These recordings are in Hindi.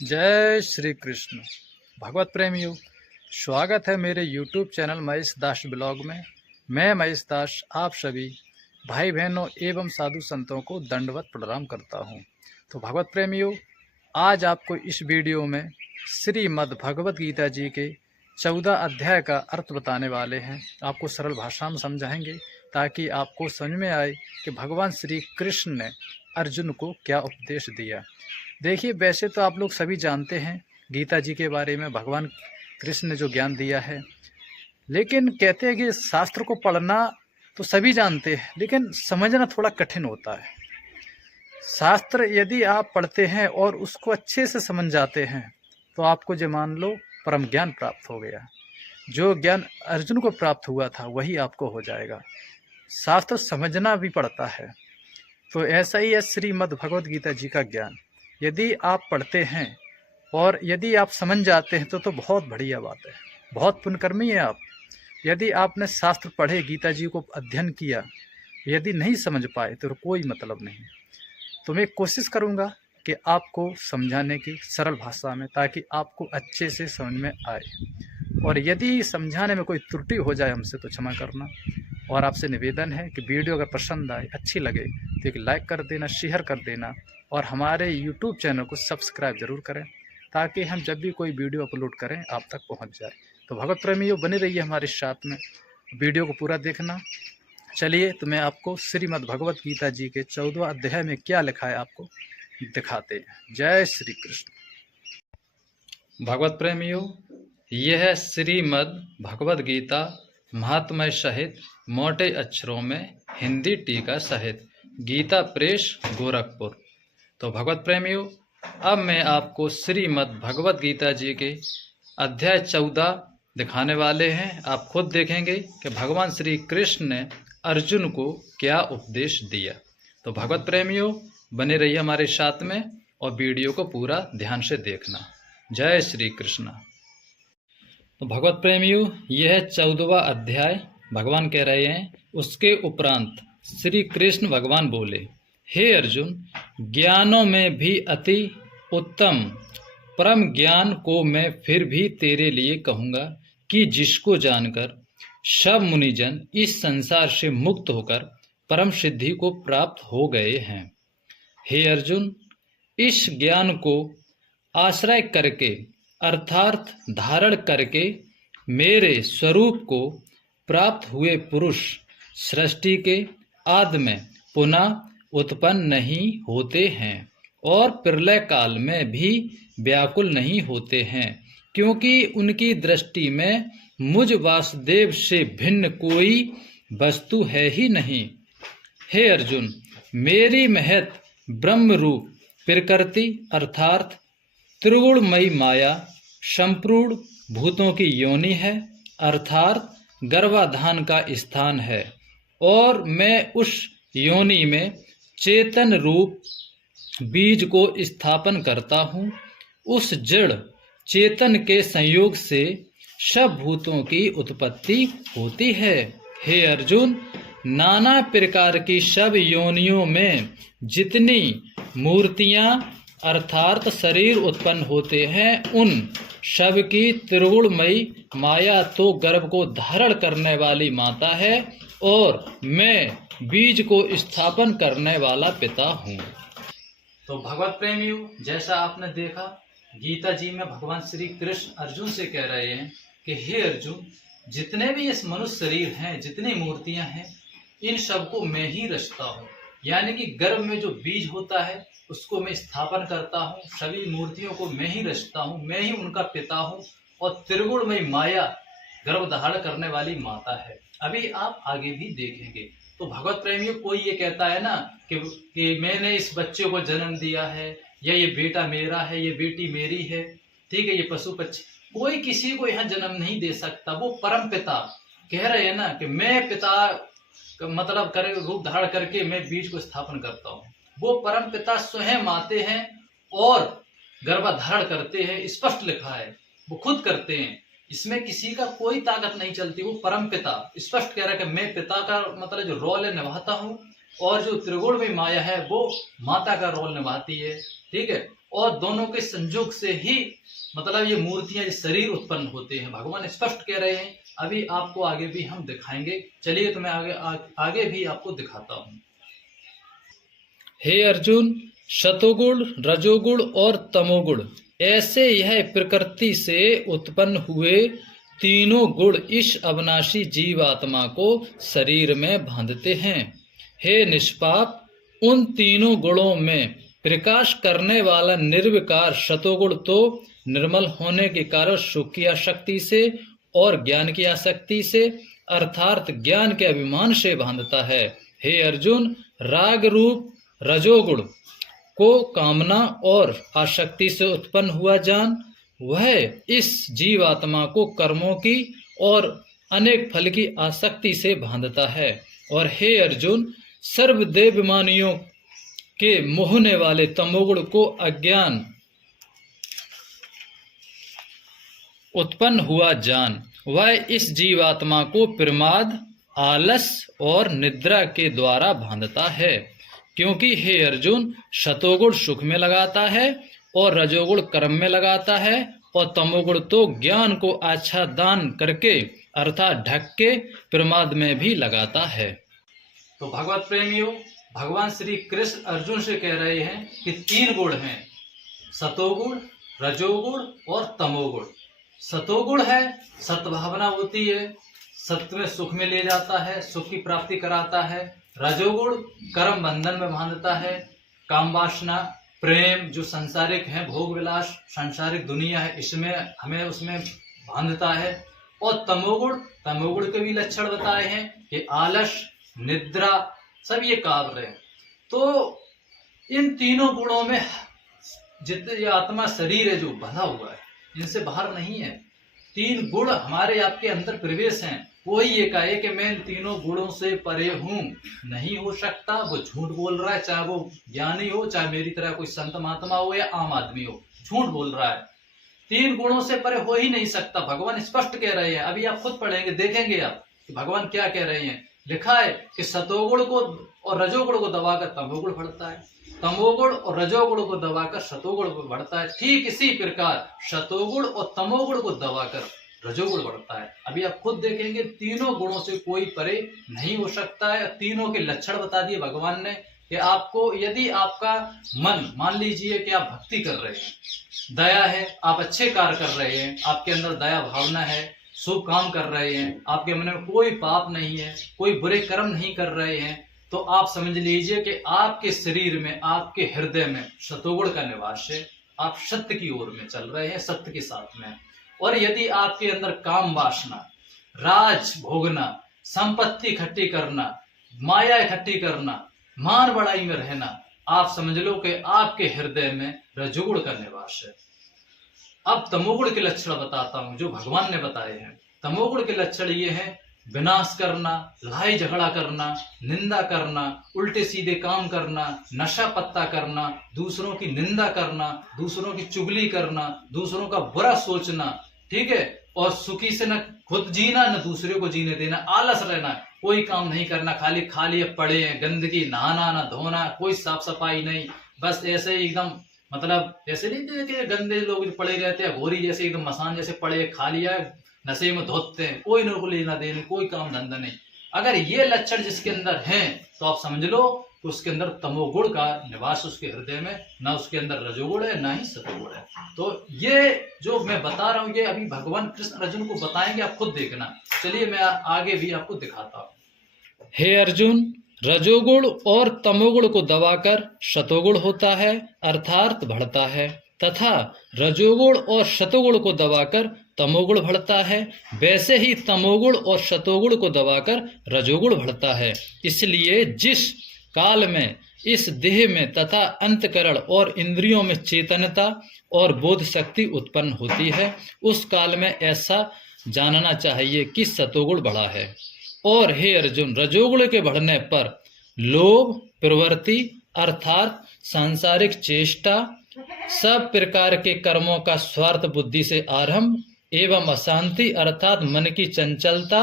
जय श्री कृष्ण। भगवत प्रेमियों, स्वागत है मेरे YouTube चैनल महेश दास ब्लॉग में। मैं महेश दास आप सभी भाई बहनों एवं साधु संतों को दंडवत प्रणाम करता हूं। तो भगवत प्रेमियों, आज आपको इस वीडियो में श्रीमद् भगवत गीता जी के 14 अध्याय का अर्थ बताने वाले हैं। आपको सरल भाषा में समझाएंगे ताकि आपको समझ में आए कि भगवान श्री कृष्ण ने अर्जुन को क्या उपदेश दिया। देखिए, वैसे तो आप लोग सभी जानते हैं गीता जी के बारे में, भगवान कृष्ण ने जो ज्ञान दिया है, लेकिन कहते हैं कि शास्त्र को पढ़ना तो सभी जानते हैं, लेकिन समझना थोड़ा कठिन होता है। शास्त्र यदि आप पढ़ते हैं और उसको अच्छे से समझ जाते हैं तो आपको जो मान लो परम ज्ञान प्राप्त हो गया। जो ज्ञान अर्जुन को प्राप्त हुआ था वही आपको हो जाएगा। शास्त्र समझना भी पड़ता है। तो ऐसा ही है श्रीमद् भगवत गीता जी का ज्ञान। यदि आप पढ़ते हैं और यदि आप समझ जाते हैं तो बहुत बढ़िया बात है, बहुत पुण्यकर्मी है आप। यदि आपने शास्त्र पढ़े, गीता जी को अध्ययन किया, यदि नहीं समझ पाए तो कोई मतलब नहीं। तो मैं कोशिश करूंगा कि आपको समझाने की सरल भाषा में, ताकि आपको अच्छे से समझ में आए। और यदि समझाने में कोई त्रुटि हो जाए हमसे तो क्षमा करना। और आपसे निवेदन है कि वीडियो अगर पसंद आए, अच्छी लगे तो एक लाइक कर देना, शेयर कर देना और हमारे YouTube चैनल को सब्सक्राइब जरूर करें, ताकि हम जब भी कोई वीडियो अपलोड करें आप तक पहुंच जाए। तो भगवत प्रेमियों, बने रहिए हमारे साथ में, वीडियो को पूरा देखना। चलिए, तो मैं आपको श्रीमद् भगवत गीता जी के 14 अध्याय में क्या लिखा है आपको दिखाते हैं। जय श्री कृष्ण। भगवत प्रेमियों, यह श्रीमद् भगवत गीता महात्म्य सहित मोटे अक्षरों में हिंदी टीका सहित गीता प्रेस गोरखपुर। तो भगवत प्रेमियों, अब मैं आपको श्रीमद् भगवत गीता जी के अध्याय 14 दिखाने वाले हैं। आप खुद देखेंगे कि भगवान श्री कृष्ण ने अर्जुन को क्या उपदेश दिया। तो भगवत प्रेमियों, बने रहिए हमारे साथ में और वीडियो को पूरा ध्यान से देखना। जय श्री कृष्ण। तो भगवत प्रेमियों, यह 14वां अध्याय भगवान कह रहे हैं। उसके उपरांत श्री कृष्ण भगवान बोले, हे अर्जुन, ज्ञानों में भी अति उत्तम परम ज्ञान को मैं फिर भी तेरे लिए कहूँगा कि जिसको जानकर सब मुनिजन इस संसार से मुक्त होकर परम सिद्धि को प्राप्त हो गए हैं। हे अर्जुन, इस ज्ञान को आश्रय करके अर्थात धारण करके मेरे स्वरूप को प्राप्त हुए पुरुष सृष्टि के आदि में पुनः उत्पन्न नहीं होते हैं और प्रलय काल में भी व्याकुल नहीं होते हैं, क्योंकि उनकी दृष्टि में मुझ वासुदेव से भिन्न कोई वस्तु है ही नहीं। हे अर्जुन, मेरी महत ब्रह्म रूप प्रकृति अर्थात त्रिगुणमयी माया संपूर्ण भूतों की योनि है, अर्थात गर्भाधान का स्थान है, और मैं उस योनि में चेतन रूप बीज को स्थापन करता हूँ। उस जड़ चेतन के संयोग से सब भूतों की उत्पत्ति होती है। हे अर्जुन, नाना प्रकार की सब योनियों में जितनी मूर्तियां अर्थात शरीर उत्पन्न होते हैं, उन सब की त्रिगुणमयी माया तो गर्भ को धारण करने वाली माता है और मैं बीज को स्थापन करने वाला पिता हूँ। तो भगवत प्रेमियों, जैसा आपने देखा, गीता जी में भगवान श्री कृष्ण अर्जुन से कह रहे हैं कि हे अर्जुन, जितने भी इस मनुष्य शरीर हैं, जितनी मूर्तियां हैं, इन सबको मैं ही रचता हूँ। यानी कि गर्भ में जो बीज होता है उसको मैं स्थापन करता हूँ, सभी मूर्तियों को मैं ही रचता हूँ, मैं ही उनका पिता हूँ, और त्रिगुणमयी माया गर्भ धारण करने वाली माता है। अभी आप आगे भी देखेंगे। तो भगवत प्रेमियों, कोई ये कहता है ना कि मैंने इस बच्चे को जन्म दिया है, या ये बेटा मेरा है, ये बेटी मेरी है, ठीक है, ये पशु पक्षी, कोई किसी को यहाँ जन्म नहीं दे सकता। वो परम पिता कह रहे हैं ना कि मैं पिता मतलब करे रूप धारण करके मैं बीज को स्थापन करता हूँ। वो परम पिता स्वयं आते हैं और गर्भधारण करते हैं, स्पष्ट लिखा है, वो खुद करते हैं, इसमें किसी का कोई ताकत नहीं चलती। वो परम पिता स्पष्ट कह रहा है कि मैं पिता का मतलब जो रोल है निभाता हूँ, और जो त्रिगुण में माया है वो माता का रोल निभाती है, ठीक है। और दोनों के संयोग से ही मतलब ये मूर्तियां, ये शरीर उत्पन्न होते हैं, भगवान स्पष्ट कह रहे हैं। अभी आपको आगे भी हम दिखाएंगे, चलिए तो मैं आगे भी आपको दिखाता हूं। हे अर्जुन, सतोगुण, रजोगुण और तमोगुण ऐसे यह प्रकृति से उत्पन्न हुए तीनों गुण इस अविनाशी जीवात्मा को शरीर में बांधते हैं। हे निष्पाप, उन तीनों गुणों में प्रकाश करने वाला निर्विकार सतोगुण तो निर्मल होने के कारण सुख की आसक्ति से और ज्ञान की आसक्ति से अर्थात ज्ञान के अभिमान से बांधता है। हे अर्जुन, राग रूप रजोगुण को कामना और आसक्ति से उत्पन्न हुआ जान, वह इस जीवात्मा को कर्मों की और अनेक फल की आसक्ति से बांधता है। और हे अर्जुन, सर्वदेवाभिमानियों के मोहने वाले तमोगुण को अज्ञान उत्पन्न हुआ जान, वह इस जीवात्मा को प्रमाद, आलस और निद्रा के द्वारा बांधता है। क्योंकि हे अर्जुन, सतोगुण सुख में लगाता है और रजोगुण कर्म में लगाता है और तमोगुण तो ज्ञान को आच्छादन करके अर्थात ढक के प्रमाद में भी लगाता है। तो भगवत प्रेमियों, भगवान श्री कृष्ण अर्जुन से कह रहे हैं कि तीन गुण हैं, सतोगुण, रजोगुण और तमोगुण। सतोगुण है सत्भावना होती है, सत्य में सुख में ले जाता है, सुख की प्राप्ति कराता है। रजोगुण कर्म बंधन में बांधता है, काम वासना, प्रेम जो सांसारिक है, भोग विलास, सांसारिक दुनिया है, इसमें हमें उसमें बांधता है। और तमोगुण के भी लक्षण बताए हैं कि आलस, निद्रा, सब ये कार्य है। तो इन तीनों गुणों में जितने ये आत्मा शरीर है जो बंधा हुआ है, इनसे बाहर नहीं है। तीन गुण हमारे आपके अंदर प्रवेश हैं। कोई ये कहे कि मैं इन तीनों गुणों से परे हूं, नहीं हो सकता, वो झूठ बोल रहा है। चाहे वो ज्ञानी हो, चाहे मेरी तरह कोई संत महात्मा हो या आम आदमी हो, झूठ बोल रहा है। तीन गुणों से परे हो ही नहीं सकता, भगवान स्पष्ट कह रहे हैं। अभी आप खुद पढ़ेंगे, देखेंगे आप कि भगवान क्या कह रहे हैं। लिखा है कि सतोगुण को और रजोगुण को दबाकर तमोगुण बढ़ता है, तमोगुण और रजोगुण को दबाकर सतोगुण बढ़ता है। ठीक इसी प्रकार सतोगुण और तमोगुण को दबाकर रजोगुण बढ़ता है। अभी आप खुद देखेंगे, तीनों गुणों से कोई परे नहीं हो सकता है। तीनों के लक्षण बता दिए भगवान ने कि आपको, यदि आपका मन, मान लीजिए कि आप भक्ति कर रहे हैं, दया है, आप अच्छे कार्य कर रहे हैं, आपके अंदर दया भावना है, शुभ काम कर रहे हैं, आपके मन में कोई पाप नहीं है, कोई बुरे कर्म नहीं कर रहे हैं, तो आप समझ लीजिए कि आपके शरीर में, आपके हृदय में सतोगुण का निवास है। आप सत्य की ओर में चल रहे हैं, सत्य के साथ में। और यदि आपके अंदर काम वासना, राज भोगना, संपत्ति इकट्ठी करना, माया इकट्ठी करना, मान बढ़ाई में रहना, आप समझ लो कि आपके हृदय में रजोगुण का निवास है। अब तमोगुण के लक्षण बताता हूं जो भगवान ने बताए हैं। तमोगुण के लक्षण ये हैं: विनाश करना, लड़ाई झगड़ा करना, निंदा करना, उल्टे सीधे काम करना, नशा पत्ता करना, दूसरों की निंदा करना, दूसरों की चुगली करना, दूसरों का बुरा सोचना, ठीक है। और सुखी से न खुद जीना न दूसरे को जीने देना, आलस रहना, कोई काम नहीं करना, खाली पड़े हैं, गंदगी, नहाना न धोना, कोई साफ सफाई नहीं, बस ऐसे ही एकदम, मतलब ऐसे नहीं कि गंदे लोग पड़े रहते हैं, घोरी जैसे एकदम मसान जैसे पड़े, खा लिया, नशे में धोते हैं, कोई न लेना देना, कोई काम धंधा नहीं। अगर ये लक्षण जिसके अंदर हैं तो आप समझ लो कि उसके अंदर तमोगुण का निवास उसके हृदय में, ना उसके अंदर रजोगुण है ना ही सतोगुण है। तो ये जो मैं बता रहा हूँ ये अभी भगवान कृष्ण अर्जुन को बताएंगे, आप खुद देखना। चलिए मैं आगे भी आपको दिखाता हूँ। हे अर्जुन, रजोगुण और तमोगुण को दबाकर सतोगुण होता है अर्थात बढ़ता है, तथा रजोगुण और सतोगुण को दबाकर तमोगुण बढ़ता है। वैसे ही तमोगुण और सतोगुण को दबाकर रजोगुण बढ़ता है। इसलिए जिस काल में इस देह में तथा अंतकरण और इंद्रियों में चेतनता और बोध शक्ति उत्पन्न होती है, उस काल में ऐसा जानना चाहिए कि सतोगुण बढ़ा है। और हे अर्जुन, रजोगुण के बढ़ने पर लोभ प्रवृत्ति अर्थात सांसारिक चेष्टा, सब प्रकार के कर्मों का स्वार्थ बुद्धि से आरंभ एवं अशांति अर्थात मन की चंचलता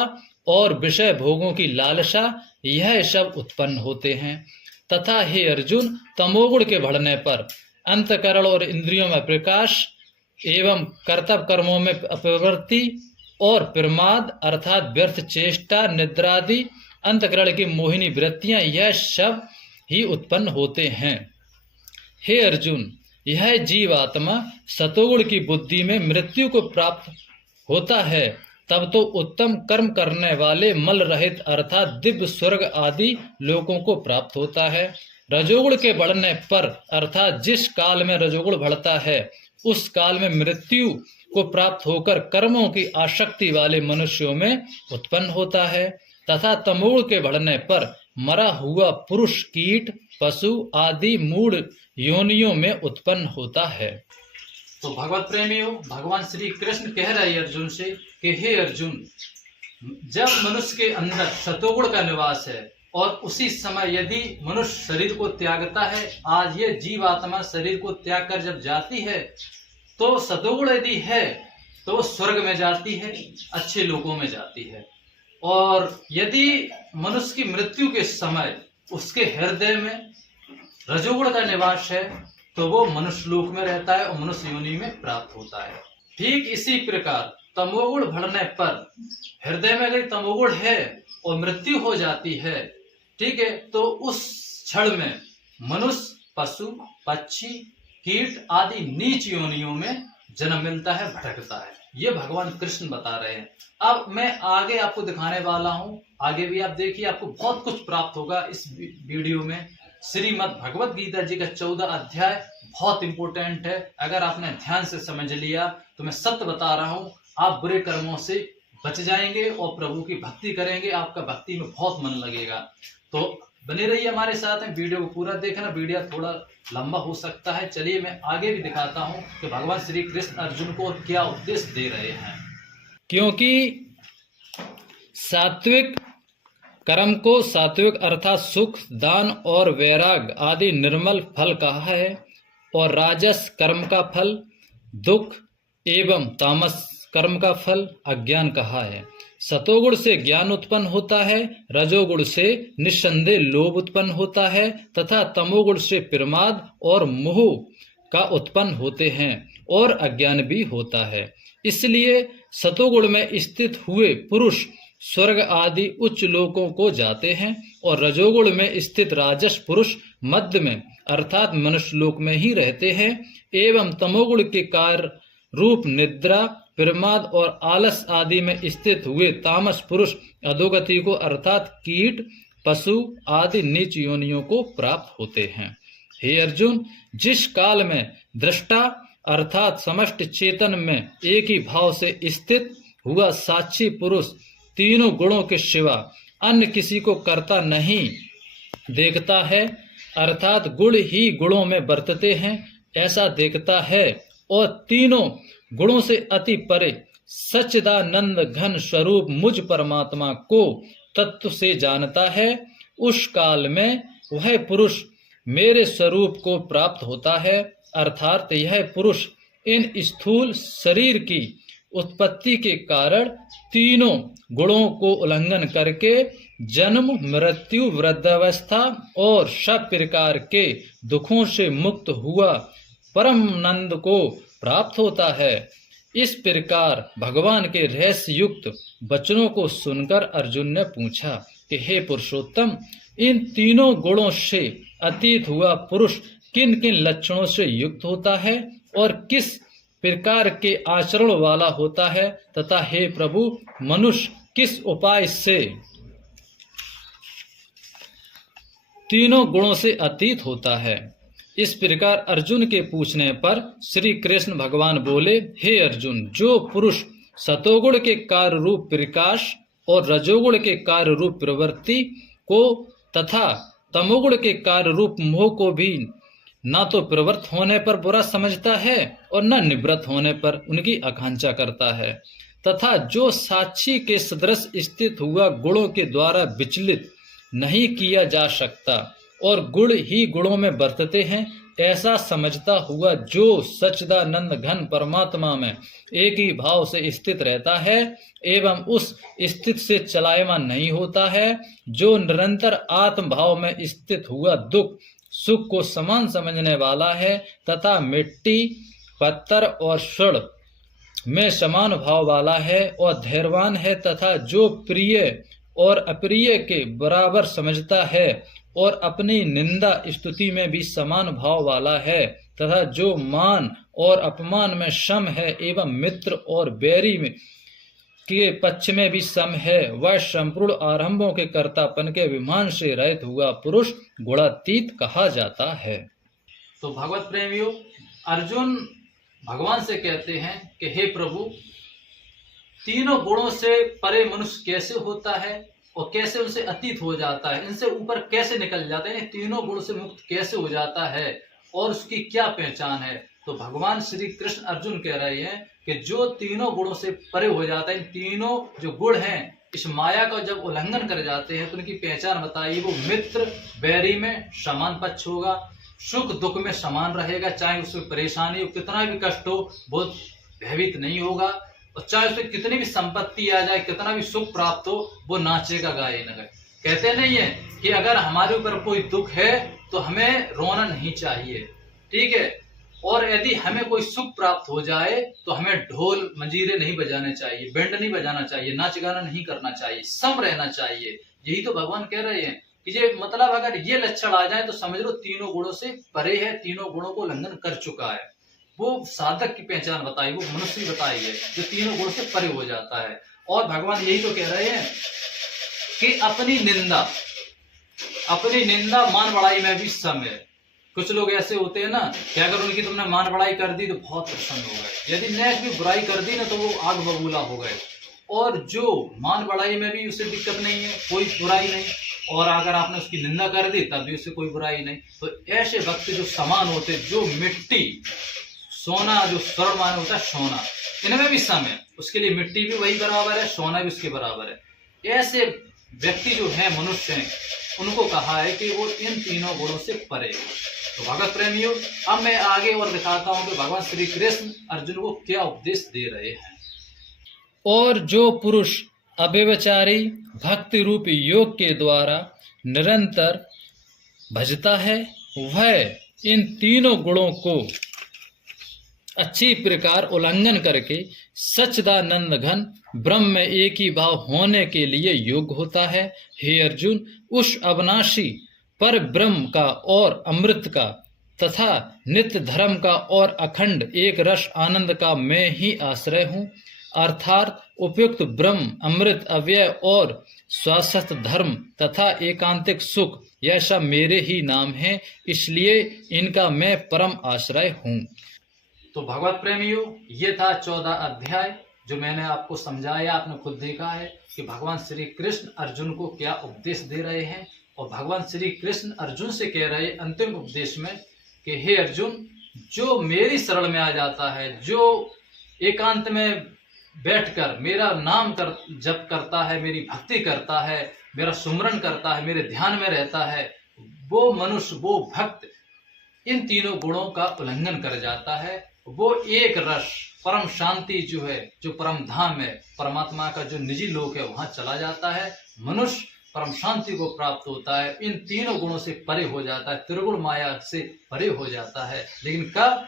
और विषय भोगों की लालसा, यह सब उत्पन्न होते हैं। तथा हे अर्जुन, तमोगुण के बढ़ने पर अंतकरण और इंद्रियों में प्रकाश एवं कर्तव्य कर्मों में प्रवृत्ति और प्रमाद अर्थात व्यर्थ चेष्टा, निद्रादि, अंतकरण की मोहिनी वृत्तियां, यह सब ही उत्पन्न होते हैं। हे अर्जुन, यह जीवात्मा सतोगुण की बुद्धि में मृत्यु को प्राप्त होता है, तब तो उत्तम कर्म करने वाले मल रहित अर्थात दिव्य स्वर्ग आदि लोकों को प्राप्त होता है। रजोगुण के बढ़ने पर अर्थात जिस काल में रजोगुण बढ़ता है उस काल में मृत्यु को प्राप्त होकर कर्मों की आसक्ति वाले मनुष्यों में उत्पन्न होता है। तथा तमोगुण के बढ़ने पर मरा हुआ पुरुष कीट, पशु आदि मूढ़ योनियों में उत्पन्न होता है। तो भगवत प्रेमियों, भगवान श्री कृष्ण कह रहे हैं अर्जुन से कि हे अर्जुन, जब मनुष्य के अंदर सतोगुण का निवास है और उसी समय यदि मनुष्य शरीर को त्यागता है, आज ये जीवात्मा शरीर को त्याग कर जब जाती है तो सतोगुण यदि है तो स्वर्ग में जाती है, अच्छे लोगों में जाती है। और यदि मनुष्य की मृत्यु के समय उसके हृदय में रजोगुण का निवास है तो वो मनुष्य लोक में रहता है और मनुष्य योनि में प्राप्त होता है। ठीक इसी प्रकार तमोगुण बढ़ने पर हृदय में अगर तमोगुण है और मृत्यु हो जाती है, ठीक है, तो उस क्षण में मनुष्य, पशु, पक्षी, कीट आदि नीच योनियों में जन्म मिलता है, भटकता है। ये भगवान कृष्ण बता रहे हैं। अब मैं आगे आपको दिखाने वाला हूँ, आगे भी आप देखिए, आपको बहुत कुछ प्राप्त होगा इस वीडियो में। श्रीमद् भगवत गीता जी का 14 अध्याय बहुत इंपॉर्टेंट है। अगर आपने ध्यान से समझ लिया तो मैं सत्य बता रहा हूँ, आप बुरे कर्मों से बच जाएंगे और प्रभु की भक्ति करेंगे, आपका भक्ति में बहुत मन लगेगा। तो बने रहिए हमारे साथ में, वीडियो को पूरा देखना। वीडियो थोड़ा लंबा हो सकता है। चलिए मैं आगे भी दिखाता हूँ कि भगवान श्री कृष्ण अर्जुन को क्या उपदेश दे रहे हैं। क्योंकि सात्विक कर्म को सात्विक अर्थात सुख, दान और वैराग आदि निर्मल फल कहा है, और राजस कर्म का फल दुख एवं तामस कर्म का फल अज्ञान कहा है। सतोगुण से ज्ञान उत्पन्न होता है, रजोगुण से निस्संदेह लोभ उत्पन्न होता है तथा तमोगुण से प्रमाद और मोह का उत्पन्न होते हैं और अज्ञान भी होता है। इसलिए सतोगुण में स्थित हुए पुरुष स्वर्ग आदि उच्च लोकों को जाते हैं और रजोगुण में स्थित राजस पुरुष मध्य में अर्थात मनुष्य लोक में ही रहते हैं। एवं तमोगुण के कार्य रूप निद्रा, प्रमाद और आलस आदि में स्थित हुए तामस पुरुष अधोगति को अर्थात कीट, पशु आदि नीच योनियों को प्राप्त होते हैं। हे अर्जुन, जिस काल में दृष्टा अर्थात समष्टि चेतन में एक ही भाव से स्थित हुआ साक्षी पुरुष तीनों गुणों के सिवा अन्य किसी को करता नहीं देखता है, अर्थात गुण ही गुणों में बरतते हैं ऐसा देखता है, और तीनों गुणों से अति परे सच्चिदानंद घन स्वरूप मुझ परमात्मा को तत्व से जानता है, उस काल में वह पुरुष मेरे स्वरूप को प्राप्त होता है। अर्थात यह पुरुष इन स्थूल शरीर की उत्पत्ति के कारण तीनों गुणों को उल्लंघन करके जन्म, मृत्यु, वृद्धावस्था और सब प्रकार के दुखों से मुक्त हुआ परम नंद को प्राप्त होता है। इस प्रकार भगवान के रहस्य युक्त वचनों को सुनकर अर्जुन ने पूछा कि हे पुरुषोत्तम, इन तीनों गुणों से अतीत हुआ पुरुष किन किन लक्षणों से युक्त होता है और किस प्रकार के आचरण वाला होता है, तथा हे प्रभु, मनुष्य किस उपाय से तीनों गुणों से अतीत होता है। इस प्रकार अर्जुन के पूछने पर श्री कृष्ण भगवान बोले, हे अर्जुन, जो पुरुष सतोगुण के कार्य रूप प्रकाश और रजोगुण के कार्य रूप प्रवृत्ति को तथा तमोगुण के कार्य रूप मोह को भी न तो प्रवृत्त होने पर बुरा समझता है और न निवृत्त होने पर उनकी आकांक्षा करता है, तथा जो साक्षी के सदृश स्थित हुआ गुणों के द्वारा विचलित नहीं किया जा सकता और गुण ही गुणों में बरतते हैं, ऐसा समझता हुआ जो सच्चिदानंद घन परमात्मा में एक ही भाव से स्थित रहता है एवं उस स्थिति से चलायमान नहीं होता है, जो निरंतर आत्म भाव में स्थित हुआ दुख सुख को समान समझने वाला है तथा मिट्टी पत्थर और स्वर्ण में समान भाव वाला है और धैर्यवान है तथा जो प्रिय और अप्रिय के बराबर समझता है और अपनी निंदा स्तुति में भी समान भाव वाला है तथा जो मान और अपमान में सम है एवं मित्र और बैरी में के पक्ष में भी सम है, वह संपूर्ण आरंभों के कर्तापन के अभिमान से रहित हुआ पुरुष गुणातीत कहा जाता है। तो भगवत प्रेमियों, अर्जुन भगवान से कहते हैं कि हे प्रभु, तीनों गुणों से परे मनुष्य कैसे होता है और कैसे उनसे अतीत हो जाता है, इनसे ऊपर कैसे निकल जाते हैं, तीनों गुणों से मुक्त कैसे हो जाता है और उसकी क्या पहचान है। तो भगवान श्री कृष्ण अर्जुन कह रहे हैं कि जो तीनों गुणों से परे हो जाता है, इन तीनों जो गुण हैं इस माया का जब उल्लंघन कर जाते हैं तो उनकी पहचान बताइए। वो मित्र बैरी में समान पक्ष होगा, सुख दुख में समान रहेगा, चाहे उसमें परेशानी हो, कितना भी कष्ट हो, वो भयभीत नहीं होगा, और चाहे उसमें कितनी भी संपत्ति आ जाए, कितना भी सुख प्राप्त हो, वो नाचेगा गाएगा। कहते नहीं है कि अगर हमारे ऊपर कोई दुख है तो हमें रोना नहीं चाहिए, ठीक है, और यदि हमें कोई सुख प्राप्त हो जाए तो हमें ढोल मंजीरे नहीं बजाने चाहिए, बैंड नहीं बजाना चाहिए, नाच गाना नहीं करना चाहिए, सम रहना चाहिए। यही तो भगवान कह रहे हैं कि ये मतलब अगर ये लक्षण आ जाए तो समझ लो तीनों गुणों से परे है, तीनों गुणों को उल्लंघन कर चुका है। वो साधक की पहचान बताई, वो मनुष्य की बताई है जो तीनों गुणों से परे हो जाता है। और भगवान यही तो कह रहे हैं कि अपनी निंदा मान बढ़ाई में भी सम है। कुछ लोग ऐसे होते हैं ना कि अगर उनकी तुमने मान बढ़ाई कर दी तो बहुत प्रसन्न हो गए, यदि नेक्स्ट भी बुराई कर दी ना तो वो आग बबूला हो गए। और जो मान बढ़ाई में भी उसे दिक्कत नहीं है, कोई बुराई नहीं, और अगर आपने उसकी निंदा कर दी तब भी उसे कोई बुराई नहीं। तो ऐसे भक्त जो समान होते, जो मिट्टी सोना, जो स्वर्ण मान होता है सोना, इनमें भी सम है, उसके लिए मिट्टी भी वही बराबर है, सोना भी उसके बराबर है। ऐसे व्यक्ति जो है मनुष्य हैं, उनको कहा है कि वो इन तीनों गुणों से परे। तो भगत प्रेमियों, अब मैं आगे और दिखाता हूं कि भगवान श्री कृष्ण अर्जुन को क्या उपदेश दे रहे हैं। और जो पुरुष अव्यभिचारी भक्ति रूपी योग के द्वारा निरंतर भजता है, वह इन तीनों गुणों को अच्छी प्रकार उल्लंघन करके सच्चिदानंद घन ब्रह्म में एक ही भाव होने के लिए योग्य होता है। हे अर्जुन, उस अविनाशी पर ब्रह्म का और अमृत का तथा नित्य धर्म का और अखंड एक रस आनंद का मैं ही आश्रय हूँ, अर्थात उपयुक्त ब्रह्म अमृत अव्यय और शाश्वत धर्म तथा एकांतिक सुख, यह सब मेरे ही नाम है, इसलिए इनका मैं परम आश्रय हूँ। तो भगवत प्रेमियों, ये था 14 अध्याय जो मैंने आपको समझाया। आपने खुद देखा है कि भगवान श्री कृष्ण अर्जुन को क्या उपदेश दे रहे हैं। और भगवान श्री कृष्ण अर्जुन से कह रहे अंतिम उपदेश में कि हे अर्जुन, जो मेरी शरण में आ जाता है, जो एकांत में बैठकर मेरा नाम जप करता है, मेरी भक्ति करता है, मेरा सुमरन करता है, मेरे ध्यान में रहता है, वो मनुष्य, वो भक्त इन तीनों गुणों का उल्लंघन कर जाता है। वो एक रस परम शांति जो है, जो परम धाम है, परमात्मा का जो निजी लोक है, वहां चला जाता है। मनुष्य परम शांति को प्राप्त होता है, इन तीनों गुणों से परे हो जाता है, त्रिगुण माया से परे हो जाता है। लेकिन कब?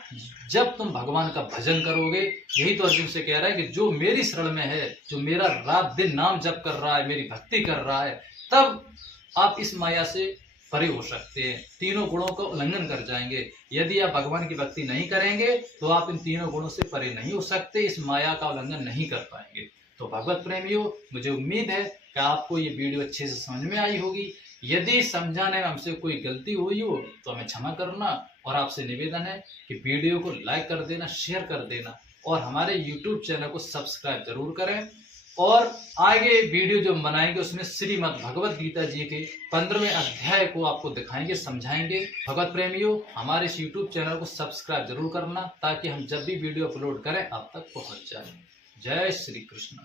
जब तुम भगवान का भजन करोगे। यही तो अर्जुन से कह रहा है कि जो मेरी शरण में है, जो मेरा रात दिन नाम जप कर रहा है, मेरी भक्ति कर रहा है, तब आप इस माया से परे हो सकते हैं, तीनों गुणों का उल्लंघन कर जाएंगे। यदि आप भगवान की भक्ति नहीं करेंगे तो आप इन तीनों गुणों से परे नहीं हो सकते, इस माया का उल्लंघन नहीं कर पाएंगे। तो भगवत प्रेमियों, मुझे उम्मीद है कि आपको ये वीडियो अच्छे से समझ में आई होगी। यदि समझाने में हमसे कोई गलती हुई हो तो हमें क्षमा करना, और आपसे निवेदन है कि वीडियो को लाइक कर देना, शेयर कर देना, और हमारे YouTube चैनल को सब्सक्राइब जरूर करें। और आगे वीडियो जो बनाएंगे उसमें श्रीमद् भगवत गीता जी के 15वें अध्याय को आपको दिखाएंगे, समझाएंगे। भगवत प्रेमियों, हमारे इस YouTube चैनल को सब्सक्राइब जरूर करना, ताकि हम जब भी वीडियो अपलोड करें आप तक पहुंच जाए। जय श्री कृष्ण।